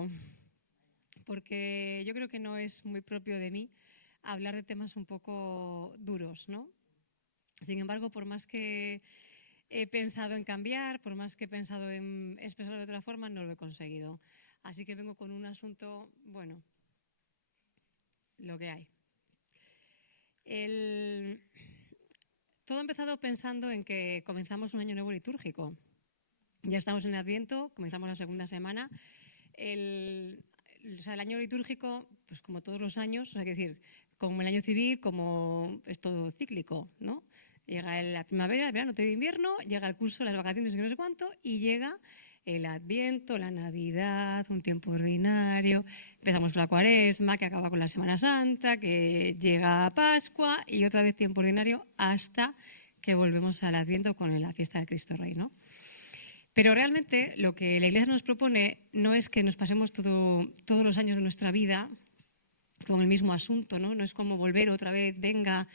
conmigo, porque yo creo que no es muy propio de mí hablar de temas un poco duros, ¿no? Sin embargo, por más que he pensado en cambiar, por más que he pensado en expresarlo de otra forma, no lo he conseguido. Así que vengo con un asunto, bueno, lo que hay. Todo ha empezado pensando en que comenzamos un año nuevo litúrgico. Ya estamos en Adviento, comenzamos la segunda semana. El año litúrgico, pues como todos los años, es decir, como el año civil, como es todo cíclico, ¿no? Llega la primavera, el verano, otoño, invierno, llega el curso, las vacaciones, no sé cuánto, y llega el Adviento, la Navidad, un tiempo ordinario. Empezamos con la Cuaresma, que acaba con la Semana Santa, que llega a Pascua y otra vez tiempo ordinario hasta que volvemos al Adviento con la fiesta de Cristo Rey, ¿no? Pero realmente lo que la Iglesia nos propone no es que nos pasemos todos los años de nuestra vida con el mismo asunto, ¿no? No es como volver otra vez, venga,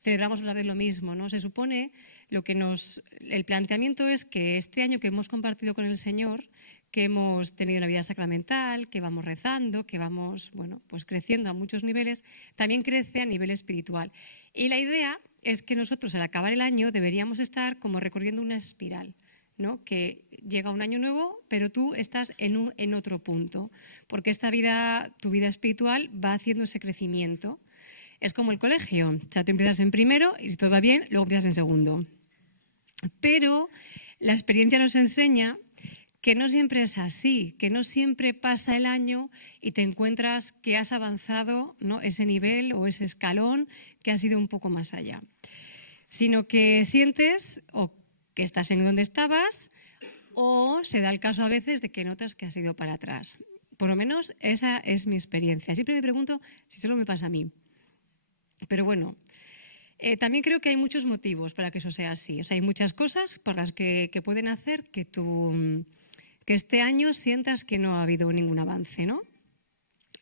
celebramos otra vez lo mismo, ¿no? Se supone el planteamiento es que este año que hemos compartido con el Señor, que hemos tenido una vida sacramental, que vamos rezando, que vamos, bueno, pues creciendo a muchos niveles, también crece a nivel espiritual. Y la idea es que nosotros al acabar el año deberíamos estar como recorriendo una espiral, ¿no? Que llega un año nuevo, pero tú estás en otro punto, porque tu vida espiritual va haciendo ese crecimiento. Es como el colegio, o sea, tú empiezas en primero y si todo va bien, luego empiezas en segundo. Pero la experiencia nos enseña que no siempre es así, que no siempre pasa el año y te encuentras que has avanzado, ¿no? Ese nivel o ese escalón que has ido un poco más allá, sino que sientes o que estás en donde estabas o se da el caso a veces de que notas que has ido para atrás. Por lo menos esa es mi experiencia. Siempre me pregunto si solo me pasa a mí. Pero bueno, también creo que hay muchos motivos para que eso sea así. O sea, hay muchas cosas por las que pueden hacer que este año sientas que no ha habido ningún avance, ¿no?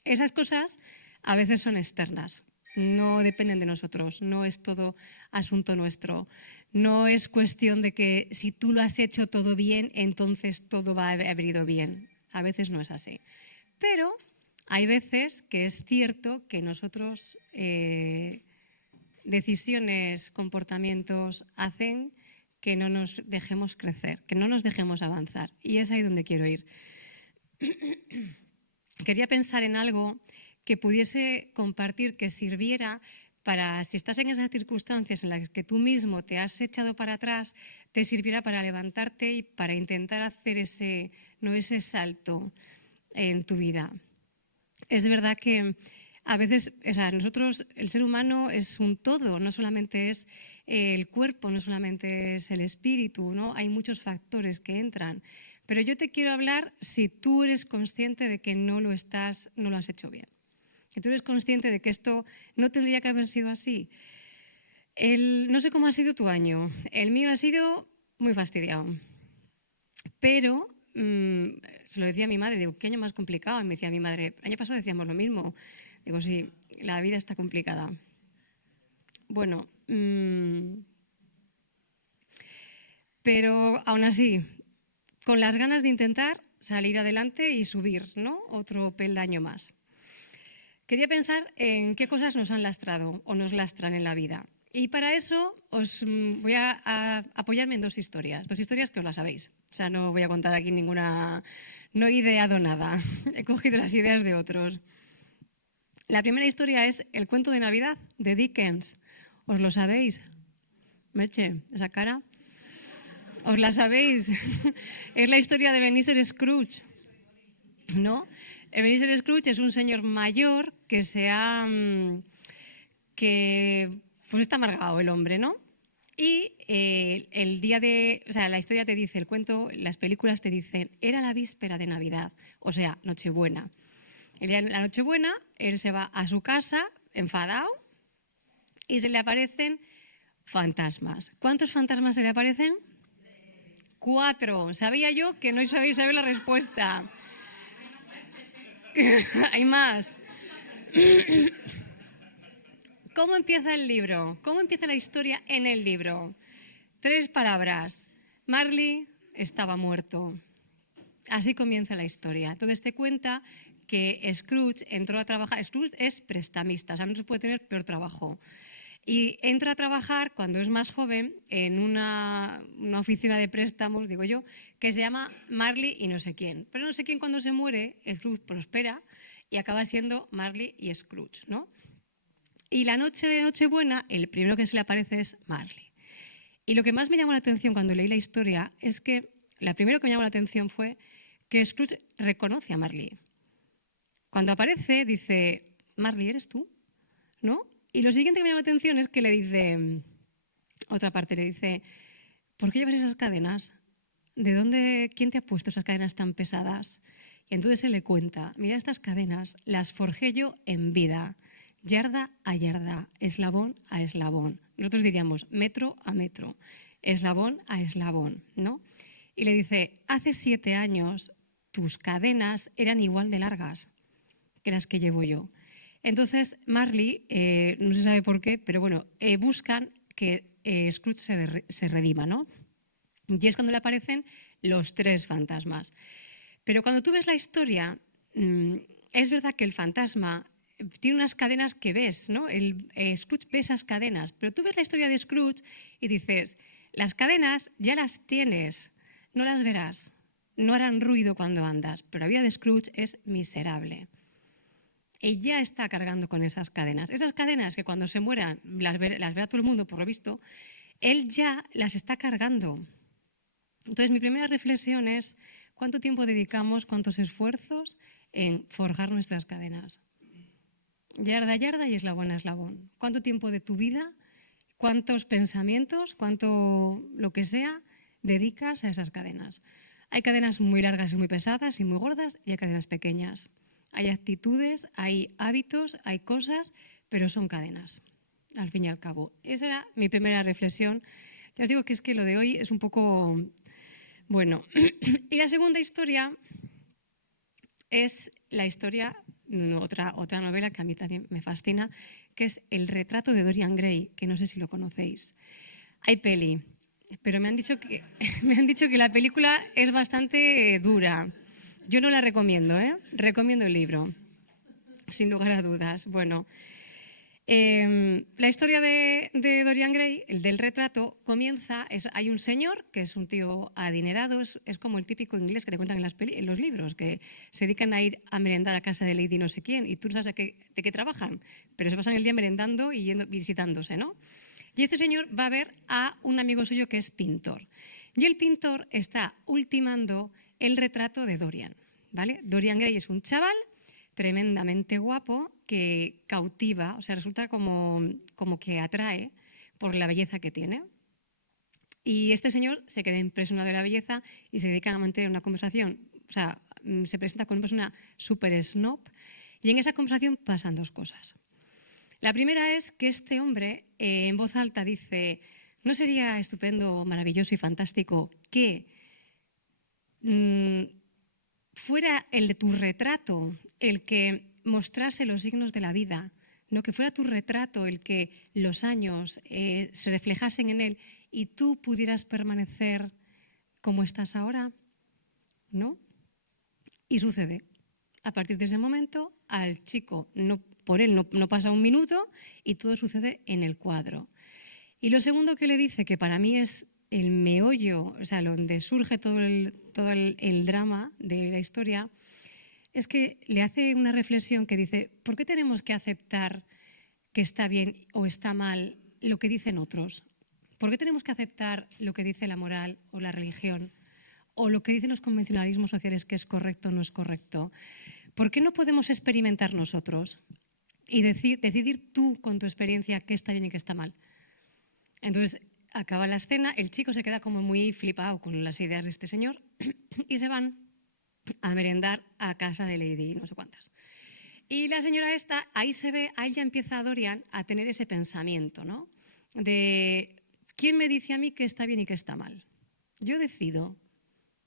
Esas cosas a veces son externas, no dependen de nosotros, no es todo asunto nuestro. No es cuestión de que si tú lo has hecho todo bien, entonces todo va a haber ido bien. A veces no es así. Pero hay veces que es cierto que nosotros decisiones, comportamientos hacen que no nos dejemos crecer, que no nos dejemos avanzar. Y es ahí donde quiero ir. Quería pensar en algo que pudiese compartir, que sirviera para, si estás en esas circunstancias en las que tú mismo te has echado para atrás, te sirviera para levantarte y para intentar hacer ese salto en tu vida. Es verdad que a veces, o sea, nosotros, el ser humano es un todo, no solamente es el cuerpo, no solamente es el espíritu, ¿no? Hay muchos factores que entran. Pero yo te quiero hablar si tú eres consciente de que no lo has hecho bien. Si tú eres consciente de que esto no tendría que haber sido así. No sé cómo ha sido tu año. El mío ha sido muy fastidiado. Pero se lo decía a mi madre, digo, ¿qué año más complicado? Y me decía mi madre, el año pasado decíamos lo mismo. Digo, sí, la vida está complicada. Bueno, pero aún así, con las ganas de intentar salir adelante y subir, ¿no? Otro peldaño más. Quería pensar en qué cosas nos han lastrado o nos lastran en la vida. Y para eso os voy a apoyarme en dos historias que os las sabéis. O sea, no voy a contar aquí ninguna, no he ideado nada, he cogido las ideas de otros. La primera historia es el cuento de Navidad de Dickens. ¿Os lo sabéis? Meche, esa cara. ¿Os la sabéis? Es la historia de Ebenezer Scrooge, ¿no? Ebenezer Scrooge es un señor mayor que pues está amargado el hombre, ¿no? Y la historia te dice, el cuento, las películas te dicen, era la víspera de Navidad, o sea, Nochebuena. El día de la Nochebuena, él se va a su casa enfadado y se le aparecen fantasmas. ¿Cuántos fantasmas se le aparecen? 4. Sabía yo que no sabéis saber la respuesta. Hay más. ¿Cómo empieza el libro? ¿Cómo empieza la historia en el libro? 3 palabras. Marley estaba muerto. Así comienza la historia. Entonces te cuenta que Scrooge entró a trabajar. Scrooge es prestamista, o sea, no se puede tener peor trabajo. Y entra a trabajar cuando es más joven en una oficina de préstamos, digo yo, que se llama Marley y no sé quién. Pero no sé quién, cuando se muere, Scrooge prospera y acaba siendo Marley y Scrooge, ¿no? Y la noche de Nochebuena, el primero que se le aparece es Marley. Y lo que más me llamó la atención cuando leí la historia es que la primero que me llamó la atención fue que Scrooge reconoce a Marley. Cuando aparece, dice, Marley, ¿eres tú? ¿No? Y lo siguiente que me llama la atención es que le dice, otra parte le dice, ¿por qué llevas esas cadenas? ¿De dónde, quién te ha puesto esas cadenas tan pesadas? Y entonces él le cuenta, mira, estas cadenas las forjé yo en vida, yarda a yarda, eslabón a eslabón. Nosotros diríamos metro a metro, eslabón a eslabón, ¿no? Y le dice, hace 7 años tus cadenas eran igual de largas que las que llevo yo. Entonces, Marley, no se sabe por qué, pero bueno, buscan que Scrooge se redima, ¿no? Y es cuando le aparecen los 3 fantasmas. Pero cuando tú ves la historia, es verdad que el fantasma tiene unas cadenas que ves, ¿no? Scrooge ve esas cadenas, pero tú ves la historia de Scrooge y dices, las cadenas ya las tienes, no las verás, no harán ruido cuando andas, pero la vida de Scrooge es miserable. Y ya está cargando con esas cadenas. Esas cadenas que cuando se mueran las verá todo el mundo, por lo visto, él ya las está cargando. Entonces, mi primera reflexión es cuánto tiempo dedicamos, cuántos esfuerzos en forjar nuestras cadenas. Yarda a yarda y eslabón a eslabón. ¿Cuánto tiempo de tu vida, cuántos pensamientos, cuánto lo que sea, dedicas a esas cadenas? Hay cadenas muy largas y muy pesadas y muy gordas y hay cadenas pequeñas. Hay actitudes, hay hábitos, hay cosas, pero son cadenas, al fin y al cabo. Esa era mi primera reflexión. Ya os digo que es que lo de hoy es un poco... Bueno, y la segunda historia es la historia, otra novela que a mí también me fascina, que es El retrato de Dorian Gray, que no sé si lo conocéis. Hay peli, pero me han dicho que la película es bastante dura. Yo no la recomiendo, ¿eh? Recomiendo el libro, sin lugar a dudas. Bueno, la historia de Dorian Gray, el del retrato, comienza, hay un señor que es un tío adinerado, es como el típico inglés que te cuentan en los libros, que se dedican a ir a merendar a casa de Lady no sé quién, y tú no sabes de qué trabajan, pero se pasan el día merendando y visitándose, ¿no? Y este señor va a ver a un amigo suyo que es pintor. Y el pintor está ultimando el retrato de Dorian, ¿vale? Dorian Gray es un chaval tremendamente guapo que cautiva, o sea, resulta como que atrae por la belleza que tiene. Y este señor se queda impresionado de la belleza y se dedica a mantener una conversación, o sea, se presenta como una persona súper snob, y en esa conversación pasan 2 cosas. La primera es que este hombre en voz alta dice, ¿no sería estupendo, maravilloso y fantástico que fuera el de tu retrato el que mostrase los signos de la vida, no que fuera tu retrato el que los años se reflejasen en él y tú pudieras permanecer como estás ahora? ¿No? Y sucede. A partir de ese momento, al chico, por él no pasa un minuto y todo sucede en el cuadro. Y lo segundo que le dice, que para mí es el meollo, o sea, donde surge todo el drama de la historia, es que le hace una reflexión que dice, ¿por qué tenemos que aceptar que está bien o está mal lo que dicen otros? ¿Por qué tenemos que aceptar lo que dice la moral o la religión o lo que dicen los convencionalismos sociales que es correcto o no es correcto? ¿Por qué no podemos experimentar nosotros y decidir tú con tu experiencia qué está bien y qué está mal? Entonces, acaba la escena, el chico se queda como muy flipado con las ideas de este señor y se van a merendar a casa de Lady no sé cuántas. Y la señora esta, ahí se ve, ahí ya empieza Dorian a tener ese pensamiento, ¿no? De ¿quién me dice a mí qué está bien y qué está mal? Yo decido,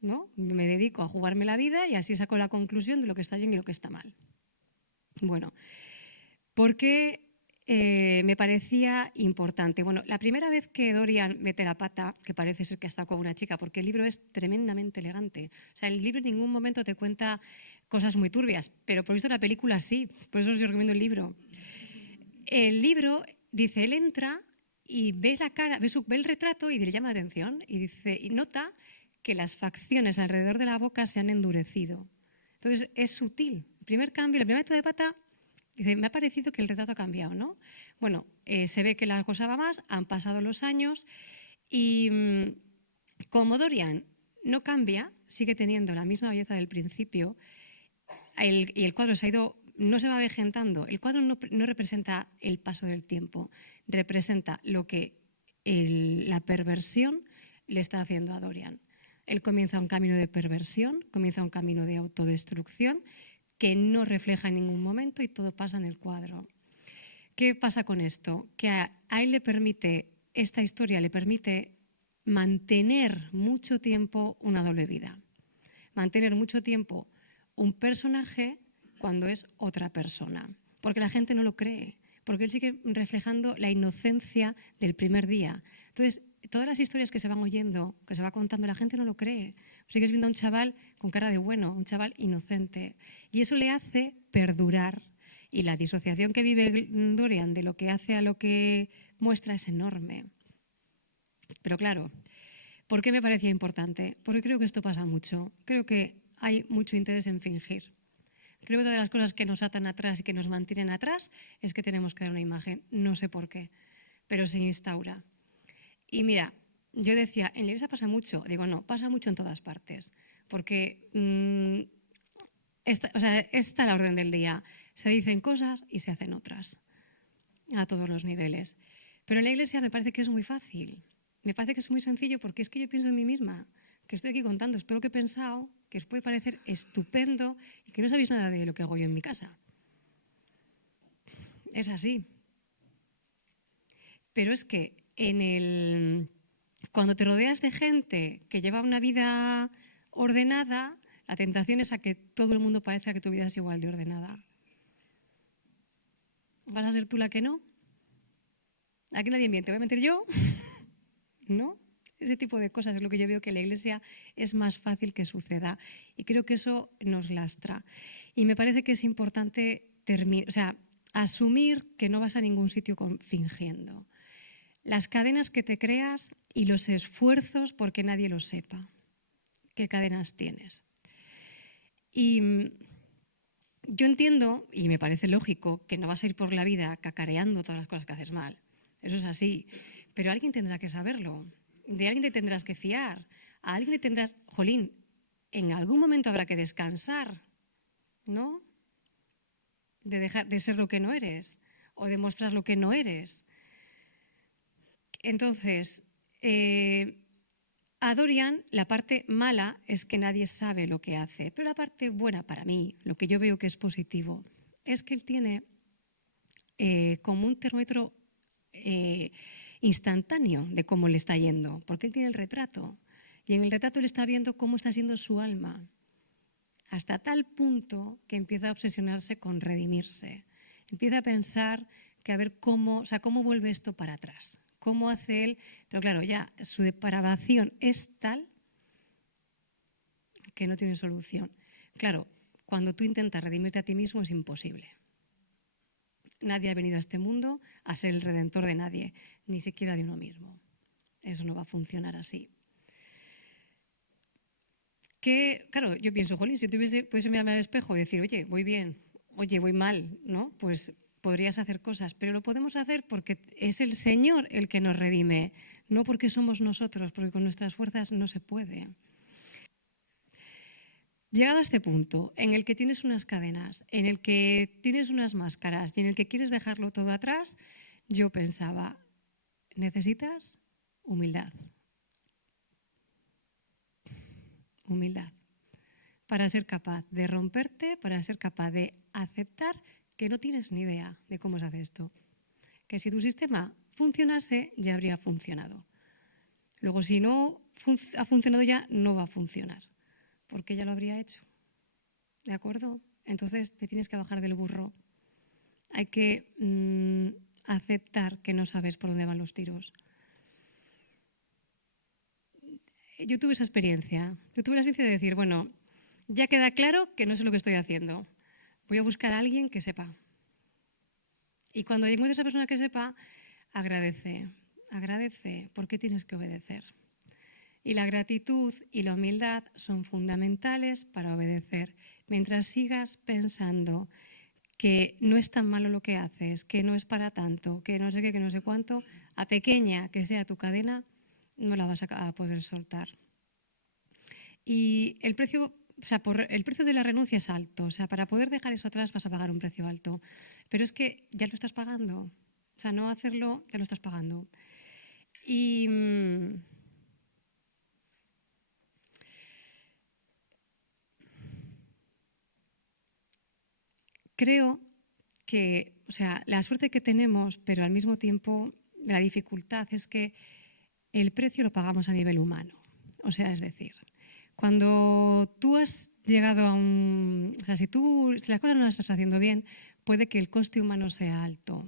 ¿no? Me dedico a jugarme la vida y así saco la conclusión de lo que está bien y lo que está mal. Bueno, ¿por qué me parecía importante. Bueno, la primera vez que Dorian mete la pata, que parece ser que ha estado con una chica, porque el libro es tremendamente elegante. O sea, el libro en ningún momento te cuenta cosas muy turbias, pero por visto la película sí, por eso os recomiendo el libro. El libro dice, él entra y ve la cara, ve el retrato y le llama la atención y dice, y nota que las facciones alrededor de la boca se han endurecido. Entonces es sutil. El primer cambio, el primer método de pata, dice, me ha parecido que el retrato ha cambiado, ¿no? Bueno, se ve que la cosa va más, han pasado los años y como Dorian no cambia, sigue teniendo la misma belleza del principio y el cuadro no se va avejentando. El cuadro no representa el paso del tiempo, representa lo que la perversión le está haciendo a Dorian. Él comienza un camino de perversión, comienza un camino de autodestrucción que no refleja en ningún momento y todo pasa en el cuadro. ¿Qué pasa con esto? Que a él le permite, esta historia le permite mantener mucho tiempo una doble vida. Mantener mucho tiempo un personaje cuando es otra persona. Porque la gente no lo cree. Porque él sigue reflejando la inocencia del primer día. Entonces, todas las historias que se van oyendo, que se va contando, la gente no lo cree. Sigues viendo a un chaval con cara de bueno, un chaval inocente. Y eso le hace perdurar. Y la disociación que vive Dorian de lo que hace a lo que muestra es enorme. Pero claro, ¿por qué me parecía importante? Porque creo que esto pasa mucho. Creo que hay mucho interés en fingir. Creo que una de las cosas que nos atan atrás y que nos mantienen atrás es que tenemos que dar una imagen. No sé por qué, pero se instaura. Y mira, yo decía, en la iglesia pasa mucho. Digo, no, pasa mucho en todas partes. Porque esta es la orden del día. Se dicen cosas y se hacen otras. A todos los niveles. Pero en la iglesia me parece que es muy fácil. Me parece que es muy sencillo porque es que yo pienso en mí misma. Que estoy aquí contando todo lo que he pensado, que os puede parecer estupendo y que no sabéis nada de lo que hago yo en mi casa. Es así. Pero es que cuando te rodeas de gente que lleva una vida ordenada, la tentación es a que todo el mundo parezca que tu vida es igual de ordenada. ¿Vas a ser tú la que no? Aquí nadie miente, ¿voy a mentir yo? ¿No? Ese tipo de cosas es lo que yo veo que en la iglesia es más fácil que suceda. Y creo que eso nos lastra. Y me parece que es importante asumir que no vas a ningún sitio fingiendo. Las cadenas que te creas y los esfuerzos porque nadie lo sepa. ¿Qué cadenas tienes? Y yo entiendo, y me parece lógico, que no vas a ir por la vida cacareando todas las cosas que haces mal. Eso es así. Pero alguien tendrá que saberlo. De alguien te tendrás que fiar. A alguien le tendrás... Jolín, en algún momento habrá que descansar, ¿no? De dejar de ser lo que no eres o de mostrar lo que no eres. Entonces, a Dorian la parte mala es que nadie sabe lo que hace, pero la parte buena para mí, lo que yo veo que es positivo, es que él tiene como un termómetro instantáneo de cómo le está yendo, porque él tiene el retrato y en el retrato él está viendo cómo está siendo su alma, hasta tal punto que empieza a obsesionarse con redimirse, empieza a pensar que a ver cómo vuelve esto para atrás. ¿Cómo hace él? Pero claro, ya su depravación es tal que no tiene solución. Claro, cuando tú intentas redimirte a ti mismo es imposible. Nadie ha venido a este mundo a ser el redentor de nadie, ni siquiera de uno mismo. Eso no va a funcionar así. Claro, yo pienso, jolín, si tuviese, pudiese mirarme al espejo y decir, oye, voy bien, oye, voy mal, ¿no? Pues podrías hacer cosas, pero lo podemos hacer porque es el Señor el que nos redime, no porque somos nosotros, porque con nuestras fuerzas no se puede. Llegado a este punto, en el que tienes unas cadenas, en el que tienes unas máscaras y en el que quieres dejarlo todo atrás, yo pensaba, necesitas humildad. Humildad. Para ser capaz de romperte, para ser capaz de aceptar que no tienes ni idea de cómo se hace esto. Que si tu sistema funcionase, ya habría funcionado. Luego, si no ha funcionado ya, no va a funcionar, porque ya lo habría hecho. ¿De acuerdo? Entonces te tienes que bajar del burro. Hay que aceptar que no sabes por dónde van los tiros. Yo tuve esa experiencia. Yo tuve la experiencia de decir, bueno, ya queda claro que no sé lo que estoy haciendo. Voy a buscar a alguien que sepa. Y cuando encuentres a esa persona que sepa, agradece. Agradece. ¿Por qué tienes que obedecer? Y la gratitud y la humildad son fundamentales para obedecer. Mientras sigas pensando que no es tan malo lo que haces, que no es para tanto, que no sé qué, que no sé cuánto, a pequeña que sea tu cadena, no la vas a poder soltar. Y el precio, el precio de la renuncia es alto. O sea, para poder dejar eso atrás vas a pagar un precio alto. Pero es que ya lo estás pagando. O sea, no hacerlo, ya lo estás pagando. Y creo que, o sea, la suerte que tenemos, pero al mismo tiempo la dificultad es que el precio lo pagamos a nivel humano. O sea, es decir, cuando tú has llegado a un... O sea, si las cosas no las estás haciendo bien, puede que el coste humano sea alto.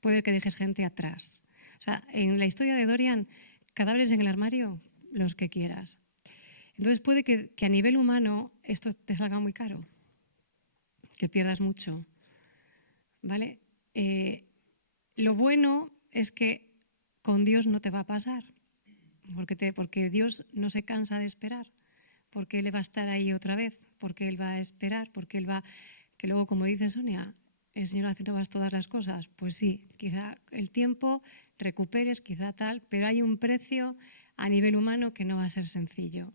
Puede que dejes gente atrás. O sea, en la historia de Dorian, cadáveres en el armario, los que quieras. Entonces puede que a nivel humano esto te salga muy caro, que pierdas mucho. ¿Vale? Lo bueno es que con Dios no te va a pasar, porque Dios no se cansa de esperar, porque Él va a estar ahí otra vez, porque Él va a esperar, porque Él va, que luego, como dice Sonia, el Señor hace nuevas todas las cosas. Pues sí, quizá el tiempo recuperes, quizá tal, pero hay un precio a nivel humano que no va a ser sencillo.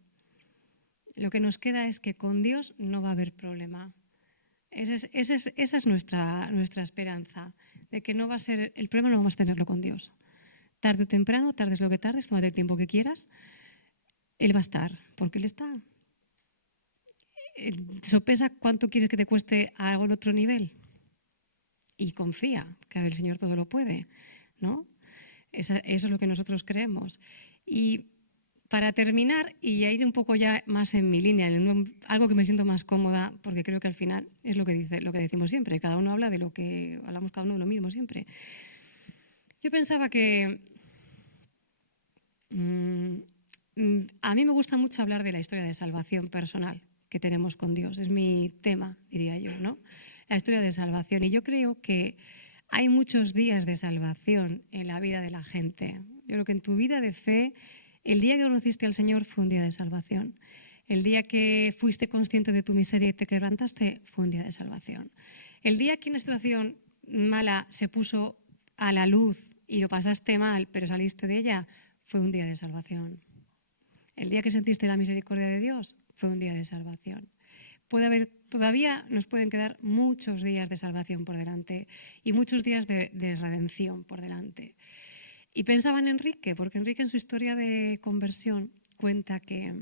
Lo que nos queda es que con Dios no va a haber problema. Esa es nuestra esperanza, de que no va a ser, el problema no vamos a tenerlo con Dios. Tarde o temprano, tardes lo que tardes, tómate el tiempo que quieras, Él va a estar, porque Él está. Sopesa cuánto quieres que te cueste algo en otro nivel y confía que el Señor todo lo puede, ¿no? Eso es lo que nosotros creemos. Y para terminar, y a ir un poco ya más en mi línea, en algo que me siento más cómoda, porque creo que al final es lo que decimos siempre, cada uno habla de lo que hablamos cada uno de lo mismo siempre. Yo pensaba que a mí me gusta mucho hablar de la historia de salvación personal que tenemos con Dios. Es mi tema, diría yo, ¿no? La historia de salvación. Y yo creo que hay muchos días de salvación en la vida de la gente. Yo creo que en tu vida de fe, el día que conociste al Señor fue un día de salvación. El día que fuiste consciente de tu miseria y te quebrantaste fue un día de salvación. El día que una situación mala se puso a la luz y lo pasaste mal, pero saliste de ella, fue un día de salvación. El día que sentiste la misericordia de Dios fue un día de salvación. Todavía nos pueden quedar muchos días de salvación por delante y muchos días de redención por delante. Y pensaba en Enrique, porque Enrique en su historia de conversión cuenta que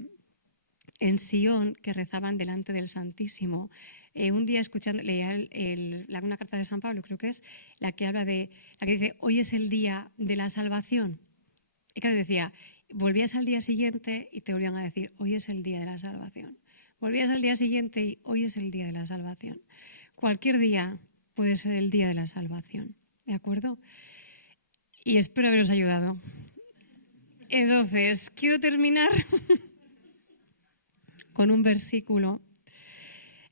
en Sion, que rezaban delante del Santísimo, un día leía una carta de San Pablo, creo que es, la que dice, hoy es el día de la salvación. Y claro, decía, volvías al día siguiente y te volvían a decir, hoy es el día de la salvación. Volvías al día siguiente y hoy es el día de la salvación. Cualquier día puede ser el día de la salvación, ¿de acuerdo? Y espero haberos ayudado. Entonces, quiero terminar con un versículo.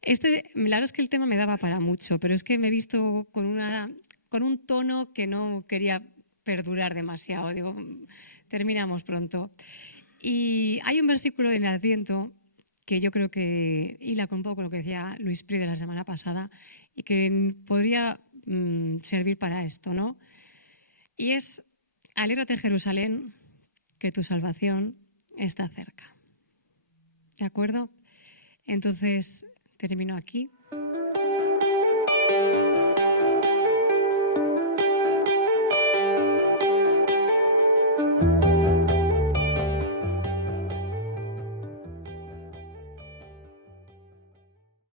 La verdad es que el tema me daba para mucho, pero es que me he visto con un tono que no quería perdurar demasiado. Digo, terminamos pronto. Y hay un versículo en el Adviento que yo creo que hila con un poco lo que decía Luis Pri de la semana pasada y que podría servir para esto, ¿no? Y es, alégrate Jerusalén, que tu salvación está cerca. ¿De acuerdo? Entonces, termino aquí.